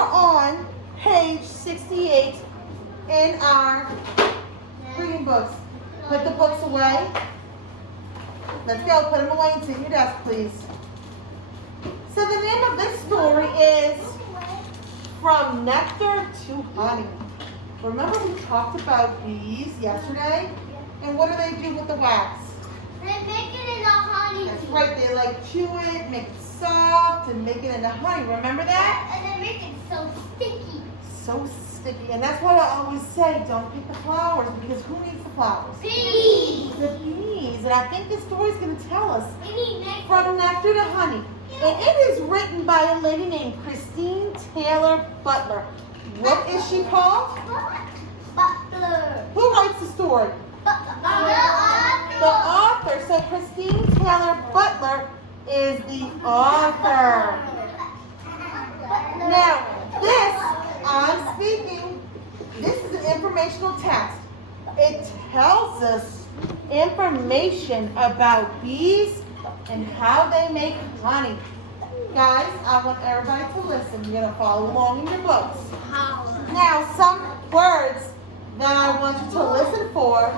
are on page 68 in our reading books. Put the books away. Let's go. Put them away and sit at your desk, please. So the name of this story is From Nectar to Honey. Remember we talked about bees yesterday? And what do they do with the wax? They make it into honey. That's right. They like chew it, make it soft, and make it into honey. Remember that? And they make it so sticky. So sticky. And that's why I always say don't pick the flowers, because who needs the flowers? Bees. The bees. And I think this story is going to tell us We need nectar. From Nectar to Honey. And it is written by a lady named Christine Taylor Butler. What is she called? Butler. Who writes the story? The author. So Christine Taylor Butler is the author. Now, this, I'm speaking, this is an informational text. It tells us information about bees and how they make honey. Guys, I want everybody to listen. You're going to follow along in your books. Now, some words that I want you to listen for.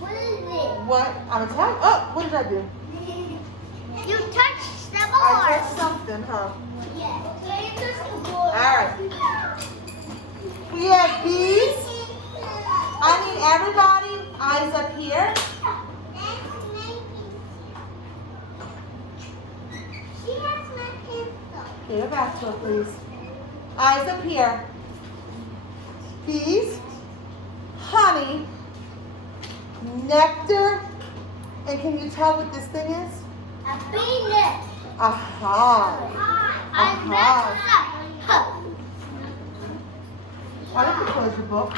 What is it? What? I'm going to tell you. Oh, what did I do? You touched the I board. touched something, huh? Yeah, you touched the board. All right. We have bees. I need everybody, eyes up here. She has my pencil. Get it back to her, please. Eyes up here. Bees, honey, nectar, and can you tell what this thing is? A bee nest. Aha. I messed up. Why don't you close your book?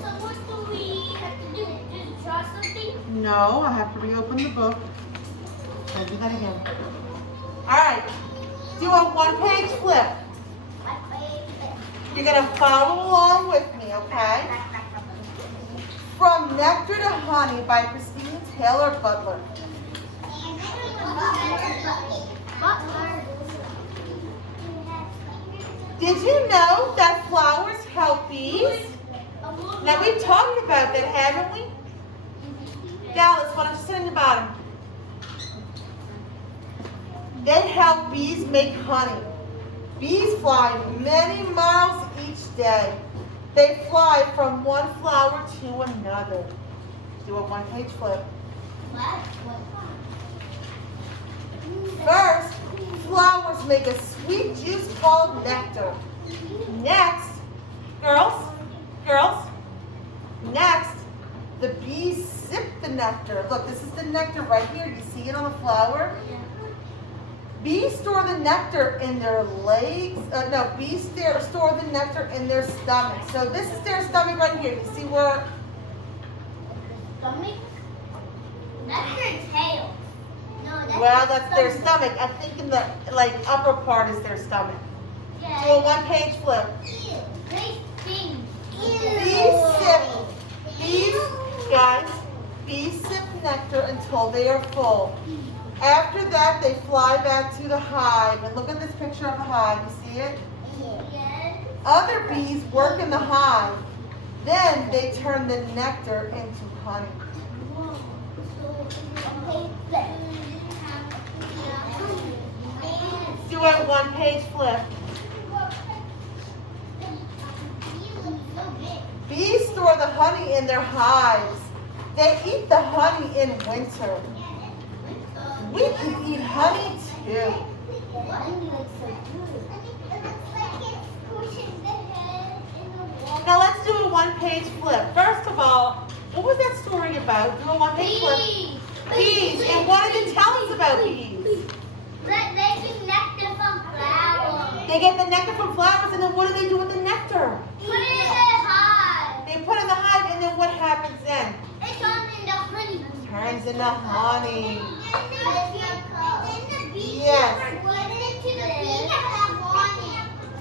So what do we have to do? Just draw something? No, I have to reopen the book. I'll do that again. All right. Do a one-page flip. You're going to follow along with me, okay? From Nectar to Honey by Christine Taylor Butler. Did you know that flowers help bees? Now, we've talked about that, haven't we? Dallas, why don't you sit on your bottom? They help bees make honey. Bees fly many miles each day. They fly from one flower to another. Do a one-page flip. First, flowers make a sweet juice called nectar. Next, girls, next, the bees sip the nectar. Look, this is the nectar right here. You see it on the flower? Bees store the nectar in their legs. Bees store the nectar in their stomach. So this is their stomach right here. You see where? Stomach? That's their tail. No, That's their stomach. I think in the upper part is their stomach. Yeah. Do a one-page flip. They sting. Bees sip nectar until they are full. After that, they fly back to the hive. And look at this picture of the hive. You see it? Yes. Other bees work in the hive. Then they turn the nectar into honey. Do a one-page flip. Bees store the honey in their hives. They eat the honey in winter. We can eat honey too. Now let's do a one-page flip. First of all, what was that story about? Do a one-page flip. Bees. And what did it tell us about bees? They get nectar from flowers. They get the nectar from flowers, and then what do they do with the nectar? Put it in the hive. They put it in the hive, and then what happens then? It turns into honey. Turns into honey. Yes.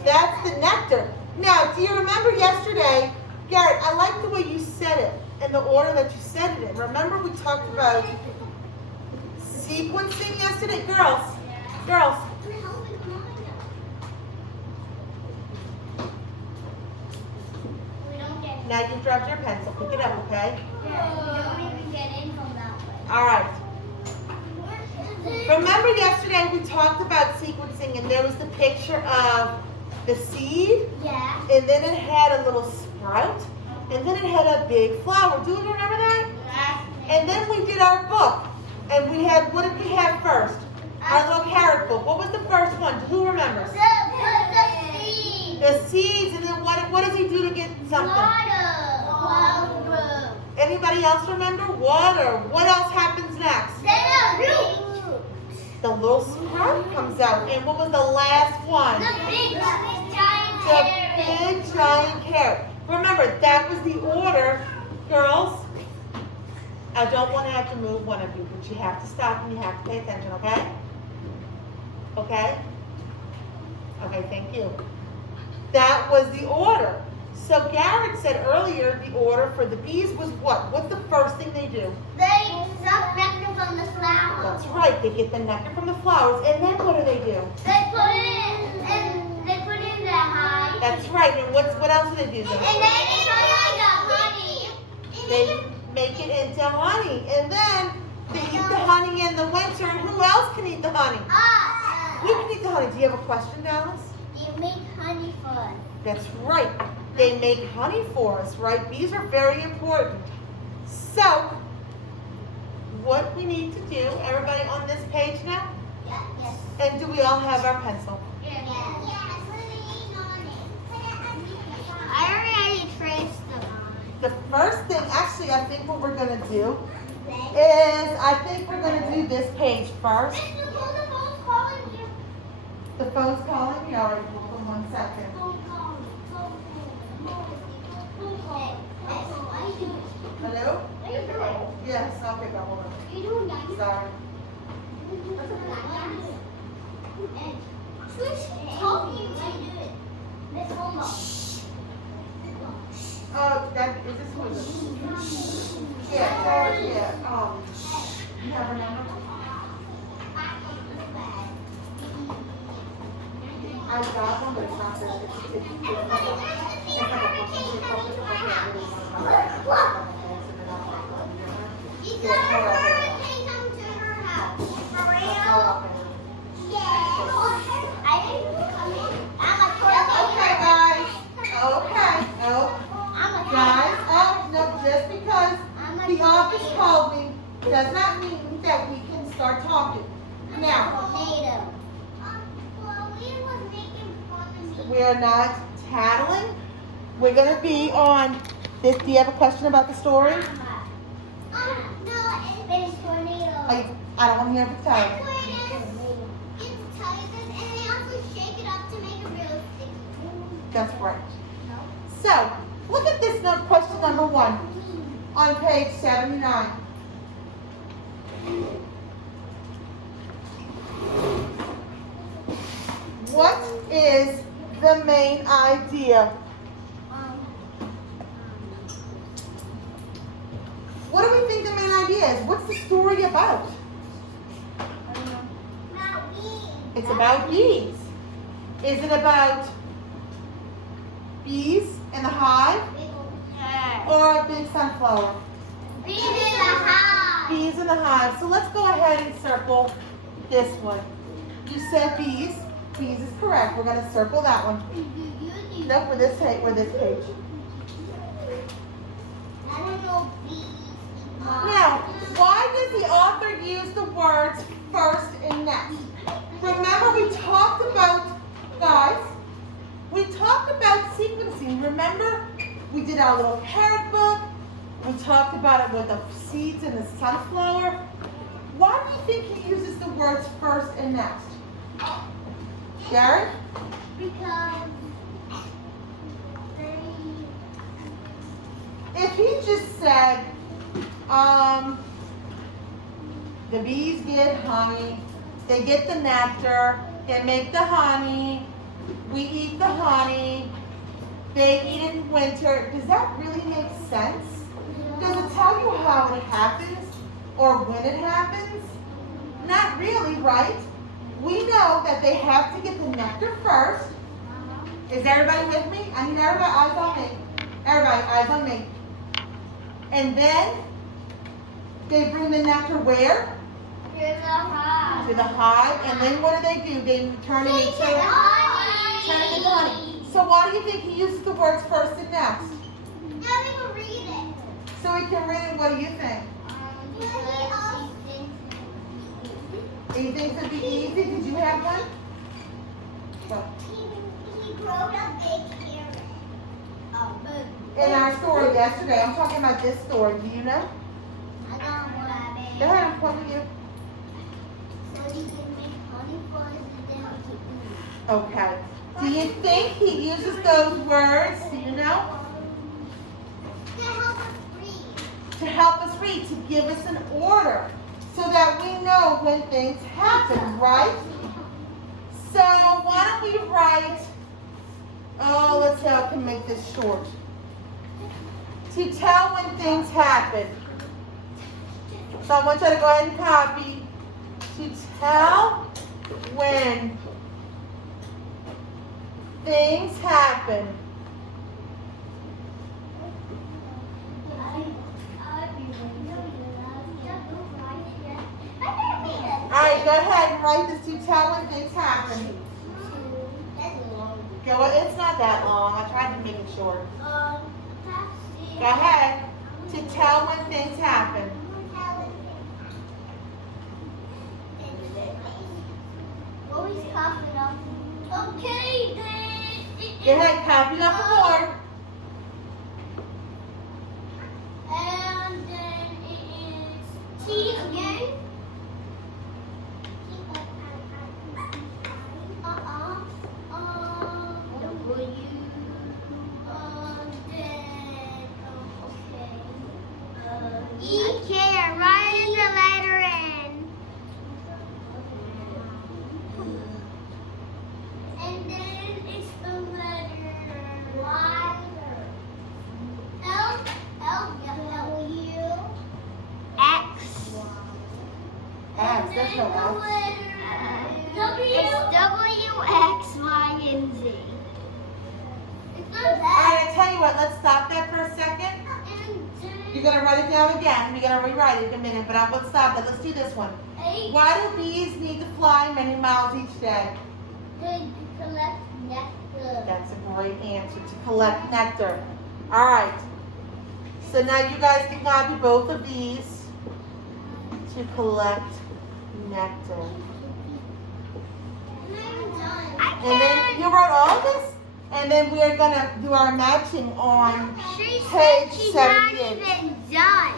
That's the nectar. Now, do you remember yesterday, Garrett, I like the way you said it in the order that you said it in. Remember we talked about sequencing yesterday? Girls, We don't get. Now you dropped your pencil. Pick it up, okay? Yeah, we don't even get in from that way. All right. Remember yesterday we talked about sequencing and there was the picture of the seed Yeah. and then it had a little sprout and then it had a big flower. Do you remember that? And then we did our book and we had, what did we have first? Our little carrot book. What was the first one? Who remembers? The seed. The seeds and then what does he do to get something? Water. Anybody else remember? Water. What else happens next? Then a root. The little sprout comes out. And what was the last one? The big giant The carrot. big giant carrot. Remember, that was the order, girls. I don't want to have to move one of you, but you have to stop and you have to pay attention, okay? Okay? Okay, thank you. That was the order. So Garrett said earlier the order for the bees was what? What's the first thing they do? They suck nectar from the flowers. That's right, they get the nectar from the flowers, and then what do? They put it in the hive. That's right, and what else do they do? And then they put it in the honey. They make it into honey, and then they eat the honey in the winter, and who else can eat the honey? Us. You can eat the honey. Do you have a question, Dallas? You make honey for us. That's right. They make honey for us, right? Bees are very important. So, what we need to do, everybody on this page now? Yeah. Yes. And do we all have our pencil? Yes. I already traced them. The first thing, actually, I think what we're going to do is, I think we're going to do this page first. The phone's calling me. All right, hold on 1 second. Hello? Yes, okay, go hold on. Sorry. That is this one. Yeah. You have her number? I got one, but it's not there. Okay, guys. Okay. Guys, no, just because the office called me does not mean that we can start talking. Now, we're not tattling. We're going to be on this. Do you have a question about the story? I don't want to hear it tell. That's right. So, look at this question number 1 on page 79. What is the main idea? What do we think the main idea is? What's the story about? It's about bees. Is it about bees in the hive or a big sunflower? Bees in the hive. Bees in the hive. So let's go ahead and circle this one. You said bees. Bees is correct. We're going to circle that one. No, for this page. I don't know bees. Now, why does the author use the words first and next? Remember we talked about, guys, we talked about sequencing. Remember we did our little carrot book. We talked about it with the seeds and the sunflower. Why do you think he uses the words first and next? Jared? Because If he just said, the bees get honey, they get the nectar, they make the honey, we eat the honey, they eat in winter, does that really make sense? Does it tell you how it happens or when it happens? Not really, right? we know that they have to get the nectar first. Is everybody with me? I need everybody eyes on me. Everybody eyes on me. And then they bring the nectar where? To the hive. To the hive. And then what do? They turn it into honey. So why do you think he uses the words first and next? Now we can read it. So he can read it. What do you think? You think it'd be easy? Did you have one? What? He grew up a carrot. In our story yesterday, I'm talking about this story. Do you know? I don't want it. Go ahead, I'm pointing you. So he can make honey for us and then we can eat. Okay. Do you think he uses those words? Do you know? To help us read. To help us read, to give us an order, so that we know when things happen, right? So why don't we write, let's see how I can make this short. To tell when things happen. So I want you to go ahead and copy. To tell when things happen. All right, go ahead and write this. To tell when things happen. Go. It's not that long. I tried to make it short. Go ahead. To tell when things happen. Always coughing up. Okay, then. Go ahead, copy off the board. And then it is T again. W. Then okay. E. Can't write in the letter N. And then it's the letter Y. L. W. X. X, that's no X. It's W, X, Y, and Z. All right, I tell you what, let's stop that for a second. You're going to write it down again. We're going to rewrite it in a minute, but let's stop that. Let's do this one. Why do bees need to fly many miles each day? To collect nectar. That's a great answer, to collect nectar. All right. So now you guys can copy both of these. To collect nectar. And then you wrote all of this? And then we're going to do our matching on page 78. She's not even done.